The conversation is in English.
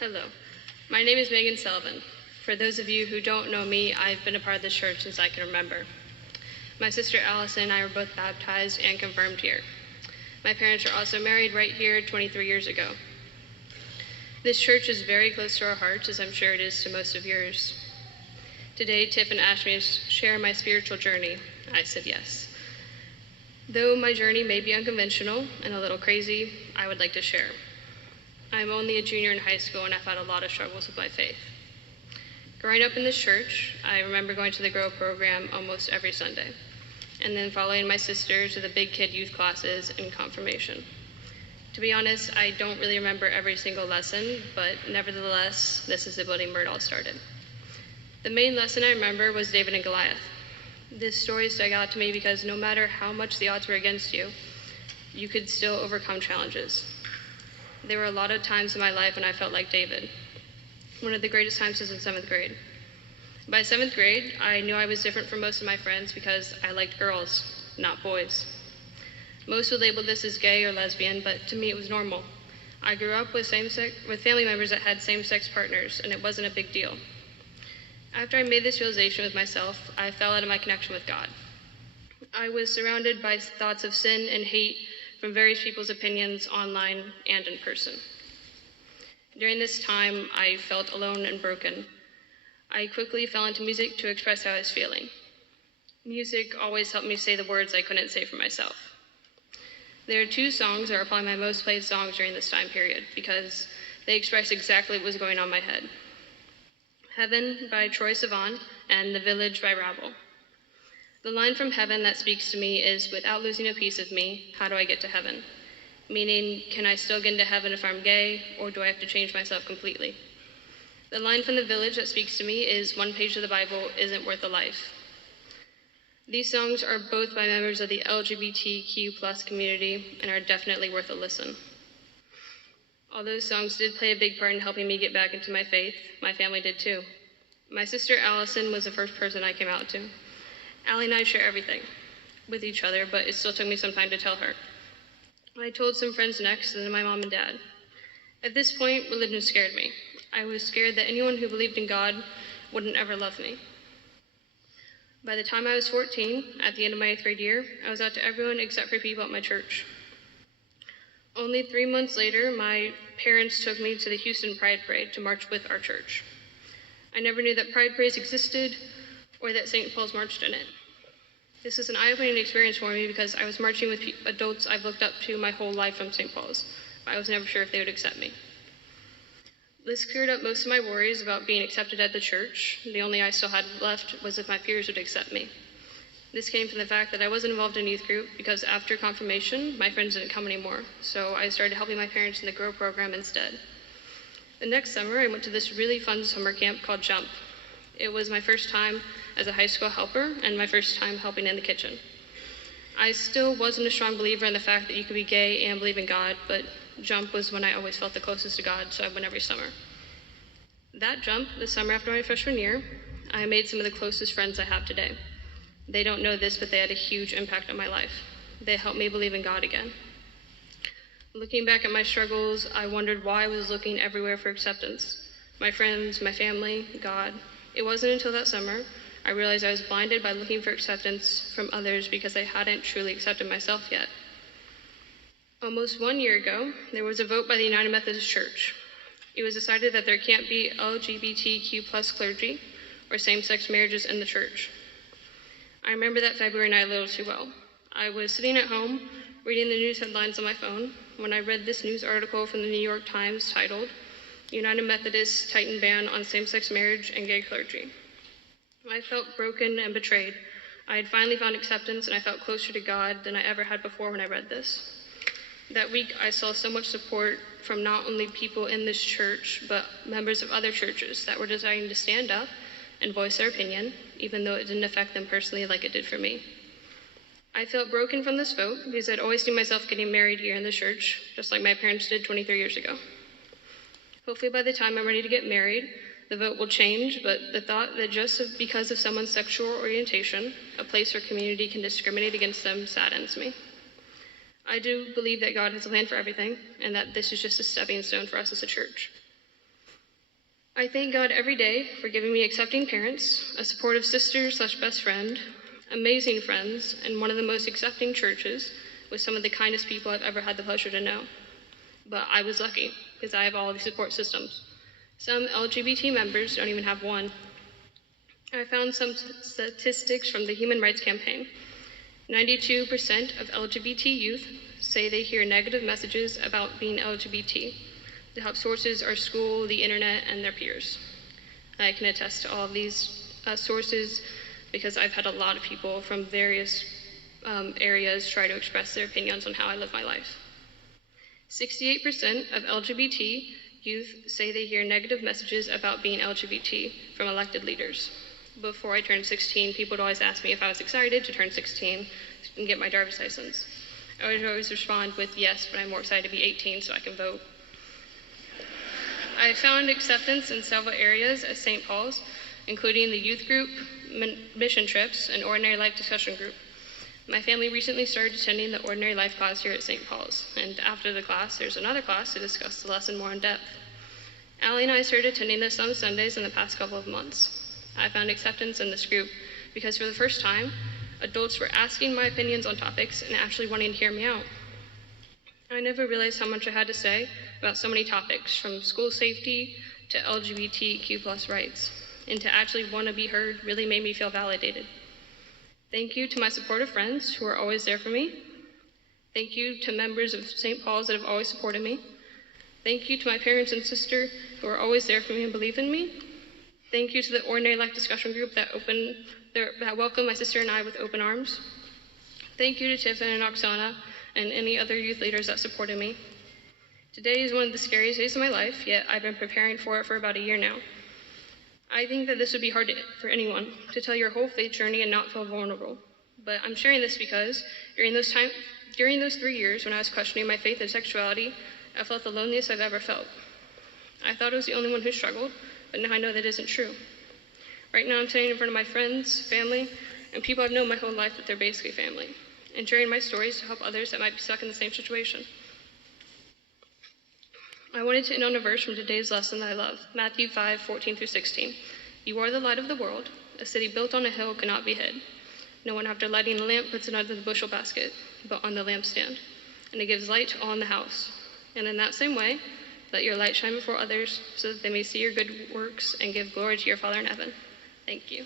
Hello, my name is Megan Sullivan. For those of you who don't know me, I've been a part of this church since I can remember. My sister Allison and I were both baptized and confirmed here. My parents are also married right here 23 years ago. This church is very close to our hearts, as I'm sure it is to most of yours. Today, Tiffin asked me to share my spiritual journey. I said yes. Though my journey may be unconventional and a little crazy, I would like to share. I'm only a junior in high school and I've had a lot of struggles with my faith. Growing up in this church, I remember going to the Grow program almost every Sunday, and then following my sister to the big kid youth classes and confirmation. To be honest, I don't really remember every single lesson, but nevertheless, this is the building where it all started. The main lesson I remember was David and Goliath. This story stuck out to me because no matter how much the odds were against you, you could still overcome challenges. There were a lot of times in my life when I felt like David. One of the greatest times was in 7th grade. By 7th grade, I knew I was different from most of my friends because I liked girls, not boys. Most would label this as gay or lesbian, but to me it was normal. I grew up with family members that had same-sex partners, and it wasn't a big deal. After I made this realization with myself, I fell out of my connection with God. I was surrounded by thoughts of sin and hate from various people's opinions online and in person. During this time, I felt alone and broken. I quickly fell into music to express how I was feeling. Music always helped me say the words I couldn't say for myself. There are 2 songs that are probably my most played songs during this time period because they express exactly what was going on in my head. Heaven by Troye Sivan and The Village by Rabble. The line from Heaven that speaks to me is, without losing a piece of me, how do I get to heaven? Meaning, can I still get into heaven if I'm gay, or do I have to change myself completely? The line from The Village that speaks to me is, one page of the Bible isn't worth a life. These songs are both by members of the LGBTQ+ community and are definitely worth a listen. Although those songs did play a big part in helping me get back into my faith, my family did too. My sister Allison was the first person I came out to. Allie and I share everything with each other, but it still took me some time to tell her. I told some friends next, and then my mom and dad. At this point, religion scared me. I was scared that anyone who believed in God wouldn't ever love me. By the time I was 14, at the end of my 8th grade year, I was out to everyone except for people at my church. Only 3 months later, my parents took me to the Houston Pride Parade to march with our church. I never knew that Pride Parades existed or that St. Paul's marched in it. This is an eye-opening experience for me because I was marching with adults I've looked up to my whole life from St. Paul's. I was never sure if they would accept me. This cleared up most of my worries about being accepted at the church. The only I still had left was if my peers would accept me. This came from the fact that I wasn't involved in youth group because after confirmation, my friends didn't come anymore, so I started helping my parents in the Grow program instead. The next summer, I went to this really fun summer camp called Jump. It was my first time as a high school helper and my first time helping in the kitchen. I still wasn't a strong believer in the fact that you could be gay and believe in God, but Jump was when I always felt the closest to God, so I went every summer. That Jump, the summer after my freshman year, I made some of the closest friends I have today. They don't know this, but they had a huge impact on my life. They helped me believe in God again. Looking back at my struggles, I wondered why I was looking everywhere for acceptance. My friends, my family, God. It wasn't until that summer I realized I was blinded by looking for acceptance from others because I hadn't truly accepted myself yet. Almost 1 year ago, there was a vote by the United Methodist Church. It was decided that there can't be LGBTQ+ clergy or same-sex marriages in the church. I remember that February night a little too well. I was sitting at home reading the news headlines on my phone when I read this news article from the New York Times titled, "United Methodists Tighten Ban on Same-Sex Marriage and Gay Clergy." I felt broken and betrayed. I had finally found acceptance and I felt closer to God than I ever had before when I read this. That week, I saw so much support from not only people in this church, but members of other churches that were deciding to stand up and voice their opinion, even though it didn't affect them personally like it did for me. I felt broken from this vote because I'd always seen myself getting married here in the church, just like my parents did 23 years ago. Hopefully by the time I'm ready to get married, the vote will change, but the thought that just because of someone's sexual orientation, a place or community can discriminate against them saddens me. I do believe that God has a plan for everything, and that this is just a stepping stone for us as a church. I thank God every day for giving me accepting parents, a supportive sister/best friend, amazing friends, and one of the most accepting churches with some of the kindest people I've ever had the pleasure to know. But I was lucky because I have all these support systems. Some LGBT members don't even have one. I found some statistics from the Human Rights Campaign. 92% of LGBT youth say they hear negative messages about being LGBT. The top sources are school, the internet, and their peers. I can attest to all of these sources because I've had a lot of people from various areas try to express their opinions on how I live my life. 68% of LGBT youth say they hear negative messages about being LGBT from elected leaders. Before I turned 16, people would always ask me if I was excited to turn 16 and get my driver's license. I would always respond with yes, but I'm more excited to be 18 so I can vote. I found acceptance in several areas at St. Paul's, including the youth group, mission trips, and ordinary life discussion group. My family recently started attending the ordinary life class here at St. Paul's, and after the class, there's another class to discuss the lesson more in depth. Allie and I started attending this on Sundays in the past couple of months. I found acceptance in this group because for the first time, adults were asking my opinions on topics and actually wanting to hear me out. I never realized how much I had to say about so many topics, from school safety to LGBTQ+ rights, and to actually want to be heard really made me feel validated. Thank you to my supportive friends who are always there for me. Thank you to members of St. Paul's that have always supported me. Thank you to my parents and sister who are always there for me and believe in me. Thank you to the Ordinary Life Discussion Group that welcomed my sister and I with open arms. Thank you to Tiffin and Oksana and any other youth leaders that supported me. Today is one of the scariest days of my life, yet I've been preparing for it for about a year now. I think that this would be hard for anyone, to tell your whole faith journey and not feel vulnerable. But I'm sharing this because during those 3 years when I was questioning my faith and sexuality, I felt the loneliest I've ever felt. I thought I was the only one who struggled, but now I know that isn't true. Right now I'm sitting in front of my friends, family, and people I've known my whole life that they're basically family, and sharing my stories to help others that might be stuck in the same situation. I wanted to end on a verse from today's lesson that I love, Matthew 5:14-16. You are the light of the world. A city built on a hill cannot be hid. No one after lighting a lamp puts it under the bushel basket, but on the lampstand, and it gives light to all in the house. And in that same way, let your light shine before others so that they may see your good works and give glory to your Father in heaven. Thank you.